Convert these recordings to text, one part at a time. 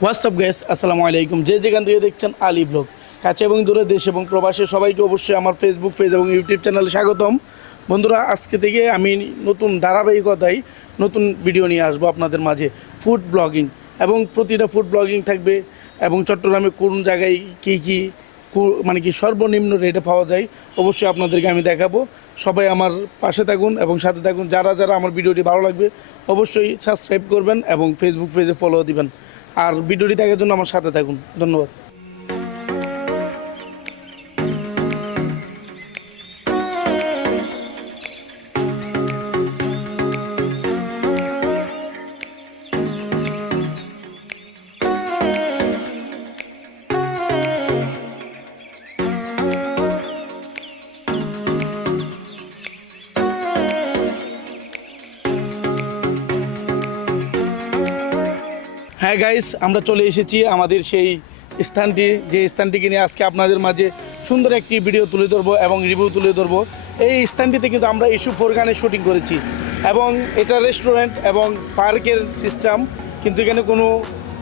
WhatsApp gas আসসালামু আলাইকুম যে যেখান থেকে দেখছেন আলী ব্লগ, কাছে এবং দূরে দেশ এবং প্রবাসে সবাইকে অবশ্যই আমার ফেসবুক পেজ এবং ইউটিউব চ্যানেলে স্বাগতম। বন্ধুরা, আজকে থেকে আমি নতুন ধারাবাহিকতায় নতুন ভিডিও নিয়ে আসব আপনাদের মাঝে ফুড ব্লগিং এবং প্রতিটা ফুড ব্লগিং থাকবে এবং চট্টগ্রামে কোন জায়গায় কী কী মানে কি সর্বনিম্ন রেটে পাওয়া যায়, অবশ্যই আপনাদেরকে আমি দেখাবো। সবাই আমার পাশে থাকুন এবং সাথে থাকুন। যারা যারা আমার ভিডিওটি ভালো লাগবে, অবশ্যই সাবস্ক্রাইব করবেন এবং ফেসবুক পেজে ফলো দিবেন। আর ভিডিওটি দেখার জন্য আমার সাথে থাকুন। ধন্যবাদ। হ্যাঁ গাইস আমরা চলে এসেছি আমাদের সেই স্থানটি, যে স্থানটিকে নিয়ে আজকে আপনাদের মাঝে সুন্দর একটি ভিডিও তুলে ধরবো এবং রিভিউ তুলে ধরবো। এই স্থানটিতে কিন্তু আমরা ইস্যু ফোর গানে শুটিং করেছি এবং এটা রেস্টুরেন্ট এবং পার্কের সিস্টেম কিন্তু এখানে কোনো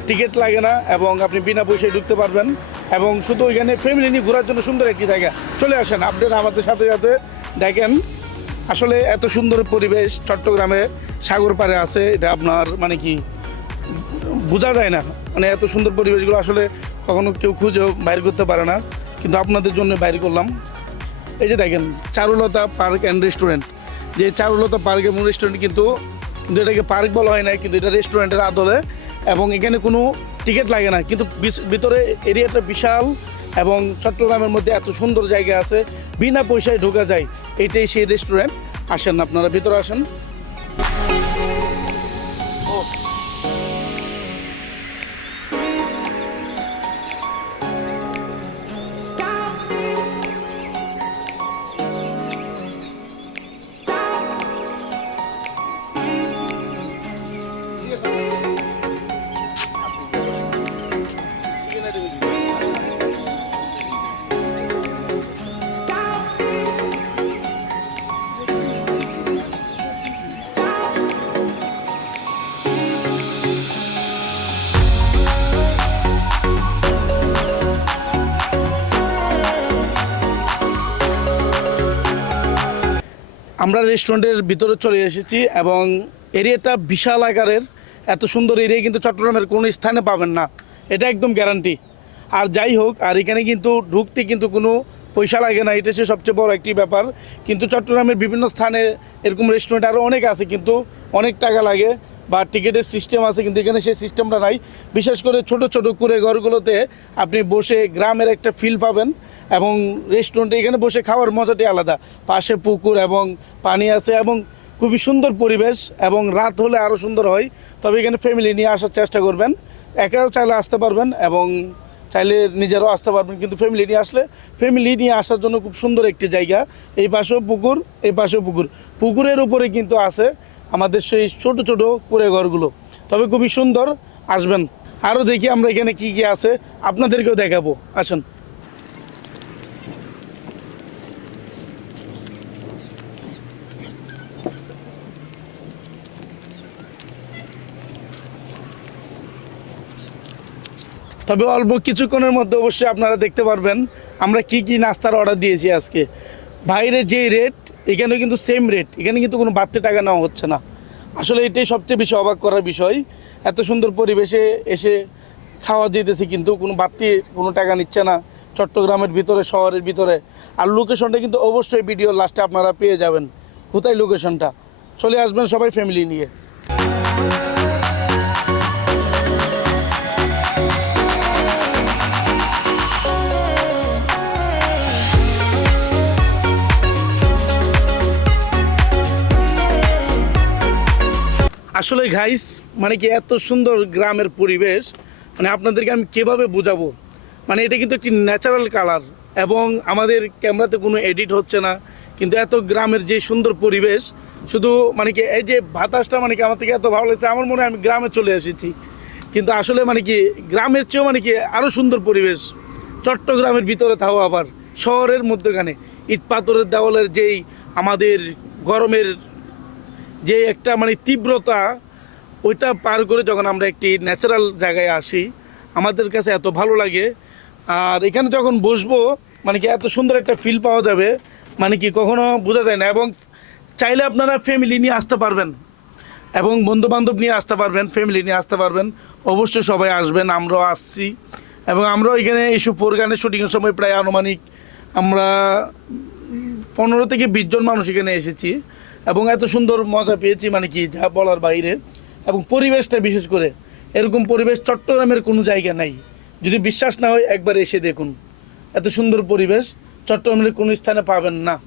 টিকিট লাগে না এবং আপনি বিনা পয়সায় ঢুকতে পারবেন এবং শুধু এখানে ফ্যামিলি নিয়ে ঘোরার জন্য সুন্দর একটি জায়গা। চলে আসেন আপনারা আমাদের সাথে সাথে। দেখেন, আসলে এত সুন্দর পরিবেশ, চট্টগ্রামে সাগর পাড়ে আছে, এটা আপনার মানে কি বোঝা যায় না। মানে এত সুন্দর পরিবেশগুলো আসলে কখনো কেউ খুঁজেও বাইর করতে পারে না। কিন্তু আপনাদের জন্য বাইর করলাম। এই যে দেখেন, চারুলতা পার্ক অ্যান্ড রেস্টুরেন্ট যে চারুলতা পার্ক এবং রেস্টুরেন্ট কিন্তু কিন্তু এটাকে পার্ক বলা হয় না কিন্তু এটা রেস্টুরেন্টের আদলে। এবং এখানে কোনো টিকিট লাগে না। কিন্তু ভিতরে এরিয়াটা বিশাল এবং চট্টগ্রামের মধ্যে এত সুন্দর জায়গা আছে। বিনা পয়সায় ঢোকা যায়। এটাই সেই রেস্টুরেন্ট আসেন, আপনারা ভিতরে আসেন। আমরা রেস্টুরেন্টের ভিতরে চলে এসেছি এবং এরিয়াটা বিশাল আকারের। এত সুন্দর এরিয়া কিন্তু চট্টগ্রামের কোনো স্থানে পাবেন না। এটা একদম গ্যারান্টি আর যাই হোক, আর এখানে কিন্তু ঢুকতে কিন্তু কোনো পয়সা লাগে না। এটা সে সবচেয়ে বড় একটি ব্যাপার। কিন্তু চট্টগ্রামের বিভিন্ন স্থানে এরকম রেস্টুরেন্ট আরও অনেক আছে কিন্তু অনেক টাকা লাগে বা টিকিটের সিস্টেম আছে কিন্তু এখানে সেই সিস্টেমটা নাই। বিশেষ করে ছোট ছোট কুড়ে ঘরগুলোতে আপনি বসে গ্রামের একটা ফিল পাবেন। এবং রেস্টুরেন্টে এখানে বসে খাওয়ার মজাটাই আলাদা। পাশে পুকুর এবং পানি আছে এবং খুবই সুন্দর পরিবেশ এবং রাত হলে আরও সুন্দর হয়। তবে এখানে ফ্যামিলি নিয়ে আসার চেষ্টা করবেন। একাও চাইলে আসতে পারবেন এবং চাইলে নিজেরাও আসতে পারবেন। কিন্তু ফ্যামিলি নিয়ে আসলে ফ্যামিলি নিয়ে আসার জন্য খুব সুন্দর একটি জায়গা। এই পাশেও পুকুর, এই পাশেও পুকুর। পুকুরের উপরে কিন্তু আছে আমাদের সেই ছোট ছোট কুড়ে ঘরগুলো। তবে খুবই সুন্দর। আসবেন। আরও দেখি আমরা এখানে কি কি আছে। আপনাদেরকেও দেখাবো। আসেন। তবে অল্প কিছুক্ষণের মধ্যে অবশ্যই আপনারা দেখতে পারবেন আমরা কি কি নাস্তার অর্ডার দিয়েছি আজকে। বাইরে যে রেট এখানে কিন্তু সেম রেট এখানে কিন্তু কোনো বাড়তি টাকা নেওয়া হচ্ছে না। আসলে এটাই সবচেয়ে বেশি অবাক করার বিষয়। এত সুন্দর পরিবেশে এসে খাওয়া যেতেছে কিন্তু কোনো বাড়তি কোনো টাকা নিচ্ছে না চট্টগ্রামের ভিতরে, শহরের ভিতরে। আর লোকেশনটা কিন্তু অবশ্যই ভিডিও লাস্টে আপনারা পেয়ে যাবেন। কোথায় লোকেশনটা চলে আসবেন সবাই ফ্যামিলি নিয়ে। আসলে ঘাইস মানে কি এত সুন্দর গ্রামের পরিবেশ মানে আপনাদেরকে আমি কীভাবে বোঝাবো? মানে এটা কিন্তু একটি ন্যাচারাল কালার এবং আমাদের ক্যামেরাতে কোনো এডিট হচ্ছে না, কিন্তু এত গ্রামের যে সুন্দর পরিবেশ, শুধু মানে কি এই যে বাতাসটা মানে কি আমার থেকে এত ভালো লাগছে, আমার মনে হয় আমি গ্রামে চলে এসেছি। কিন্তু আসলে মানে কি গ্রামের চেয়েও মানে কি আরও সুন্দর পরিবেশ, চট্টগ্রামের ভিতরে তাও আবার, শহরের মধ্যখানে ইট পাথরের দেওয়ালের যেই আমাদের গরমের যে একটা মানে তীব্রতা, ওইটা পার করে যখন আমরা একটি ন্যাচারাল জায়গায় আসি, আমাদের কাছে এত ভালো লাগে। আর এখানে যখন বসবো মানে কি এত সুন্দর একটা ফিল পাওয়া যাবে মানে কি কখনো বোঝা যায় না। এবং চাইলে আপনারা ফ্যামিলি নিয়ে আসতে পারবেন। এবং বন্ধু বান্ধব নিয়ে আসতে পারবেন ফ্যামিলি নিয়ে আসতে পারবেন। অবশ্যই সবাই আসবেন, আমরাও আসছি। এবং আমরাও এখানে এইসব গানের শুটিংয়ের সময় প্রায় আনুমানিক আমরা পনেরো থেকে বিশ জন মানুষ এখানে এসেছি। এবং এত সুন্দর মজা পেয়েছি মানে কি যা বলার বাইরে। এবং পরিবেশটা বিশেষ করে, এরকম পরিবেশ চট্টগ্রামের কোনো জায়গা নাই। যদি বিশ্বাস না হয়, একবার এসে দেখুন। এত সুন্দর পরিবেশ, চট্টগ্রামের কোনো স্থানে পাবেন না।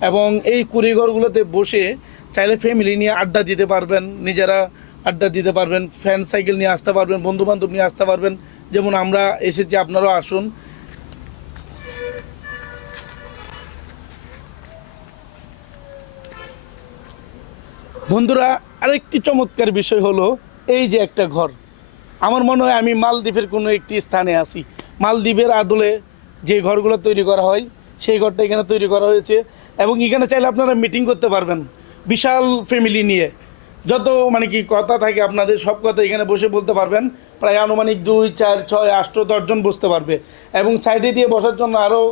এবং এই কুড়িঘরগুলোতে বসে চাইলে ফ্যামিলি নিয়ে আড্ডা দিতে পারবেন, নিজেরা আড্ডা দিতে পারবেন ফ্যান সাইকেল নিয়ে আসতে পারবেন বন্ধু বান্ধব নিয়ে আসতে পারবেন। যেমন আমরা এসেছি, আপনারাও আসুন। বন্ধুরা, আরেকটি চমৎকার বিষয় হলো এই যে একটা ঘর। আমার মনে হয় আমি মালদ্বীপের কোনো একটি স্থানে আছি। মালদ্বীপের আদলে যে ঘরগুলো তৈরি করা হয়, সেই ঘরটা এখানে তৈরি করা হয়েছে এবং এখানে চাইলে আপনারা মিটিং করতে পারবেন বিশাল ফ্যামিলি নিয়ে। যত মানে কি কথা থাকে আপনাদের, সব কথা এখানে বসে বলতে পারবেন। প্রায় আনুমানিক দুই, চার, ছয়, আষ্ট দশজন বসতে পারবে এবং সাইডে দিয়ে বসার জন্য আরও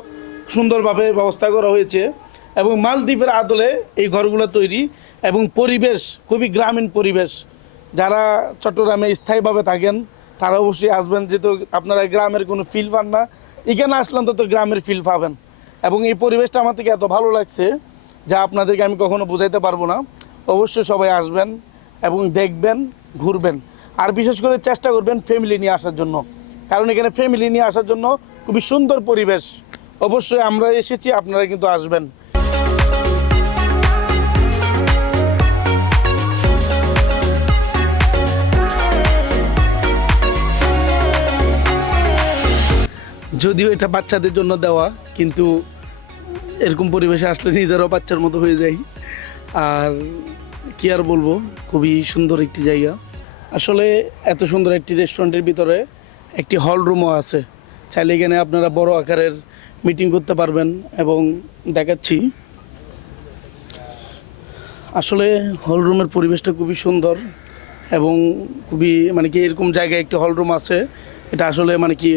সুন্দরভাবে ব্যবস্থা করা হয়েছে। এবং মালদ্বীপের আদলে এই ঘরগুলো তৈরি। এবং পরিবেশ, খুবই গ্রামীণ পরিবেশ। যারা চট্টগ্রামে স্থায়ীভাবে থাকেন, তারা অবশ্যই আসবেন, যেহেতু আপনারা গ্রামের কোনো ফিল পান না। এখানে আসলে অন্তত গ্রামের ফিল পাবেন। এবং এই পরিবেশটা আমার থেকে এত ভালো লাগছে যা আপনাদেরকে আমি কখনো বোঝাইতে পারব না। অবশ্যই সবাই আসবেন এবং দেখবেন, ঘুরবেন। আর বিশেষ করে চেষ্টা করবেন ফ্যামিলি নিয়ে আসার জন্য। কারণ এখানে ফ্যামিলি নিয়ে আসার জন্য খুবই সুন্দর পরিবেশ। অবশ্যই আমরা এসেছি, আপনারা কিন্তু আসবেন। যদিও এটা বাচ্চাদের জন্য দেওয়া, কিন্তু এরকম পরিবেশে আসলে নিজেরাও বাচ্চার মতো হয়ে যাই। আর কি আর বলব, খুবই সুন্দর একটি জায়গা। আসলে এত সুন্দর একটি রেস্টুরেন্টের ভিতরে একটি হল রুমও আছে। চাইলে এখানে আপনারা বড় আকারের মিটিং করতে পারবেন এবং দেখাচ্ছি। আসলে হল রুমের পরিবেশটা খুবই সুন্দর এবং খুবই মানে কি এরকম জায়গায় একটি হল রুম আছে। এটা আসলে মানে কি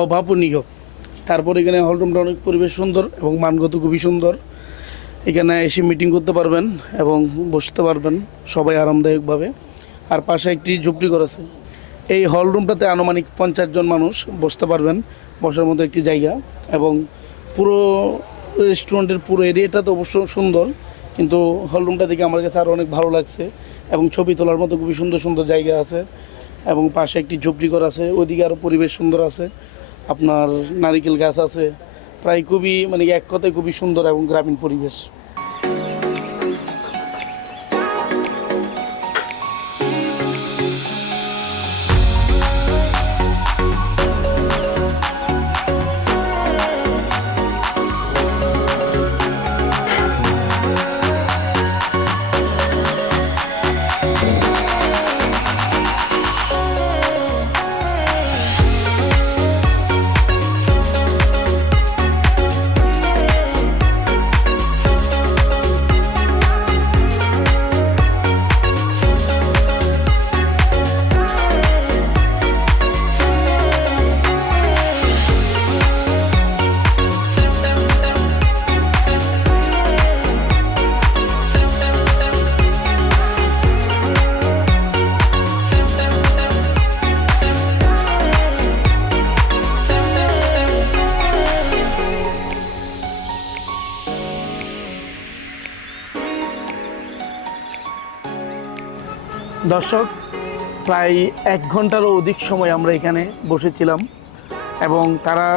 অভাবনীয়। তারপর এখানে হলরুমটা অনেক পরিবেশ সুন্দর এবং মানগত খুবই সুন্দর। এখানে এসে মিটিং করতে পারবেন এবং বসতে পারবেন সবাই আরামদায়কভাবে। আর পাশে একটি ঝুপড়ি করেছে এই হল রুমটাতে আনুমানিক পঞ্চাশ জন মানুষ বসতে পারবেন, বসার মতো একটি জায়গা এবং পুরো রেস্টুরেন্টের পুরো এরিয়াটা তো অবশ্য সুন্দর, কিন্তু হল রুমটা দেখে আমার কাছে আরও অনেক ভালো লাগছে এবং ছবি তোলার মতো খুবই সুন্দর সুন্দর জায়গা আছে এবং পাশে একটি ঝুপড়ি করা আছে, ওইদিকে আরও পরিবেশ সুন্দর আছে। আপনার নারিকেল গাছ আছে। প্রায় খুবই মানে এক কথায় খুবই সুন্দর এবং গ্রামীণ পরিবেশ। দর্শক, প্রায় এক ঘন্টারও অধিক সময় আমরা এখানে বসেছিলাম এবং তারা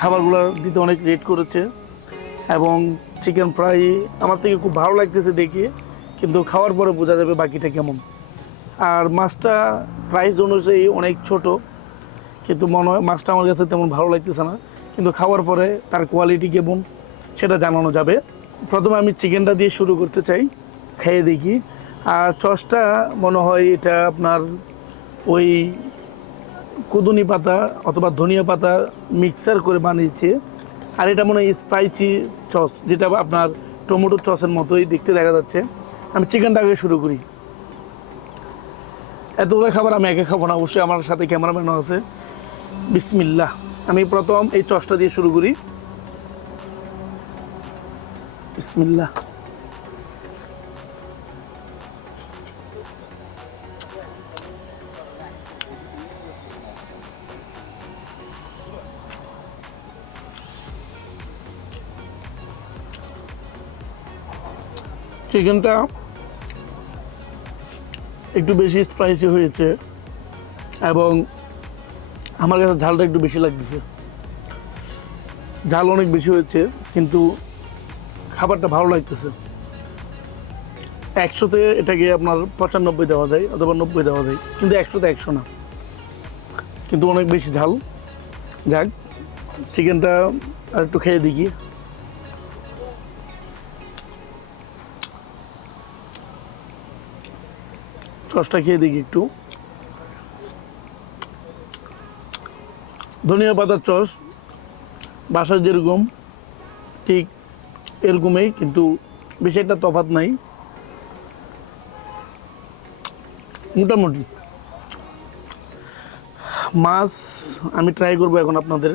খাবারগুলো দিতে অনেক রেট করেছে এবং চিকেন ফ্রাই আমার থেকে খুব ভালো লাগতেছে দেখে, কিন্তু খাওয়ার পরে বোঝা যাবে বাকিটা কেমন। আর মাছটা প্রাইস অনুযায়ী অনেক ছোট, কিন্তু মনে হয় মাছটা আমার কাছে তেমন ভালো লাগতেছে না। কিন্তু খাওয়ার পরে তার কোয়ালিটি কেমন সেটা জানানো যাবে। প্রথমে আমি চিকেনটা দিয়ে শুরু করতে চাই, খেয়ে দেখি। আর চসটা মনে হয় এটা আপনার ওই কুদুনি পাতা অথবা ধনিয়া পাতা মিক্সার করে বানিয়েছে। আর এটা মনে হয় স্পাইসি চস, যেটা আপনার টমেটো চসের মতোই দেখতে দেখা যাচ্ছে। আমি চিকেনটা আগে শুরু করি। এতগুলো খাবার আমি একে খাব না, অবশ্যই আমার সাথে ক্যামেরাম্যানও আছে। বিসমিল্লাহ। আমি প্রথম এই চসটা দিয়ে শুরু করি। বিসমিল্লাহ। চিকেনটা একটু বেশি স্পাইসি হয়েছে এবং আমার কাছে ঝালটা একটু বেশি লাগতেছে। ঝাল অনেক বেশি হয়েছে, কিন্তু খাবারটা ভালো লাগতেছে। একশোতে এটাকে আপনার পঁচানব্বই দেওয়া যায় অথবা নব্বই দেওয়া যায়, কিন্তু একশোতে একশো না। কিন্তু অনেক বেশি ঝাল। যাক, চিকেনটা আর একটু খেয়ে দেখি। সসটা খেয়ে দেখি একটু। ধনিয়া পাতার চস বাসার যেরকম, ঠিক এরকমই, কিন্তু বেশি একটা তফাৎ নাই। মোটামুটি। মাছ আমি ট্রাই করব এখন আপনাদের।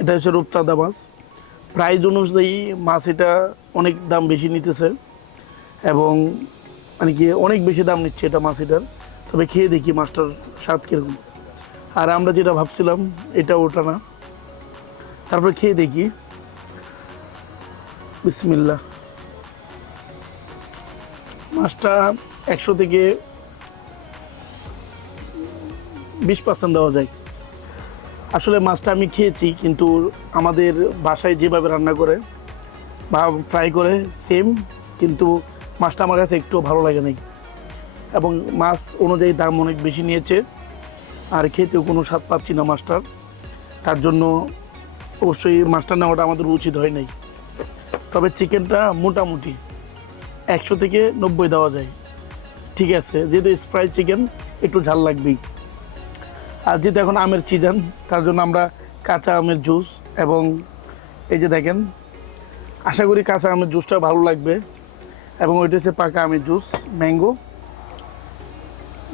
এটা হচ্ছে রূপচাঁদা মাছ। প্রাইজ অনুযায়ী মাছ এটা অনেক দাম বেশি নিতেছে। এবং মানে কি অনেক বেশি দাম নিচ্ছে এটা মাছ এটার। তবে খেয়ে দেখি মাছটার স্বাদ কীরকম। আর আমরা যেটা ভাবছিলাম, এটা ওটা না। তারপরে খেয়ে দেখি। বিসমিল্লা মাছটা একশো থেকে বিশ পার্সেন্ট দেওয়া যায়। আসলে মাছটা আমি খেয়েছি, কিন্তু আমাদের বাসায় যেভাবে রান্না করে বা ফ্রাই করে সেম কিন্তু মাছটা আমার কাছে একটু ভালো লাগে নাই। এবং মাছ অনুযায়ী দাম অনেক বেশি নিয়েছে, আর খেতেও কোনো স্বাদ পাচ্ছি না মাছটার। তার জন্য অবশ্যই মাছটা নেওয়াটা আমাদের উচিত হয় নাই। তবে চিকেনটা মোটামুটি একশো থেকে নব্বই দেওয়া যায়। ঠিক আছে, যেহেতু স্প্রাই চিকেন, একটু ঝাল লাগবেই। আর যেহেতু এখন আমের সিজন, তার জন্য আমরা কাঁচা আমের জুস এবং এই যে দেখেন, আশা করি কাঁচা আমের জুসটা ভালো লাগবে। এবং ওইটা হচ্ছে পাকা আমের জুস, ম্যাঙ্গো।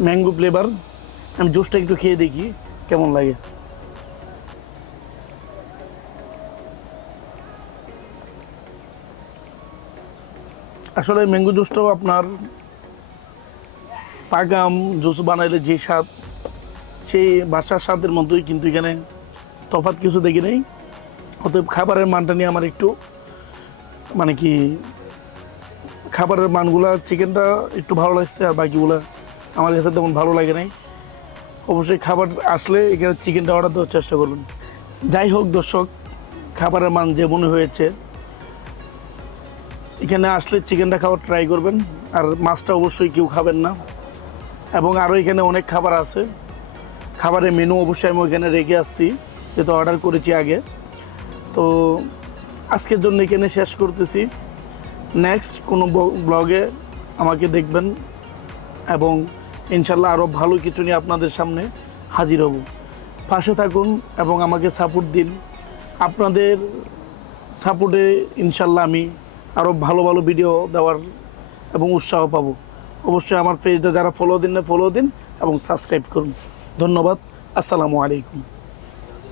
ম্যাঙ্গো ফ্লেভার আমি জুসটা একটু খেয়ে দেখি, কেমন লাগে। আসলে ম্যাঙ্গো জুসটাও আপনার পাকা আম জুস বানাইলে যে স্বাদ, সেই বাসার স্বাদের মতোই কিন্তু এখানে তফাৎ কিছু দেখি নেই। অতএব খাবারের মানটা নিয়ে আমার একটু মানে কি খাবারের মানগুলা চিকেনটা একটু ভালো লাগছে আর বাকিগুলা আমার কাছে তেমন ভালো লাগে নাই। অবশ্যই খাবার আসলে এখানে চিকেনটা অর্ডার দেওয়ার চেষ্টা করবেন। যাই হোক দর্শক, খাবারের মান যেমন হয়েছে, এখানে আসলে চিকেনটা খাওয়ার ট্রাই করবেন, আর মাছটা অবশ্যই কেউ খাবেন না। এবং আরও এখানে অনেক খাবার আছে। খাবারের মেনু অবশ্যই আমি ওইখানে রেখে আসছি, যেহেতু অর্ডার করেছি আগে। তো আজকের জন্য এখানে শেষ করতেছি। নেক্সট কোনো ব্লগে আমাকে দেখবেন এবং ইনশাল্লাহ আরও ভালো কিছু নিয়ে আপনাদের সামনে হাজির হব। পাশে থাকুন এবং আমাকে সাপোর্ট দিন। আপনাদের সাপোর্টে ইনশাল্লাহ আমি আরও ভালো ভালো ভিডিও দেওয়ার এবং উৎসাহ পাবো। অবশ্যই আমার পেজটা যারা ফলো দিন না ফলো দিন এবং সাবস্ক্রাইব করুন। ধন্যবাদ। আসসালামু আলাইকুম।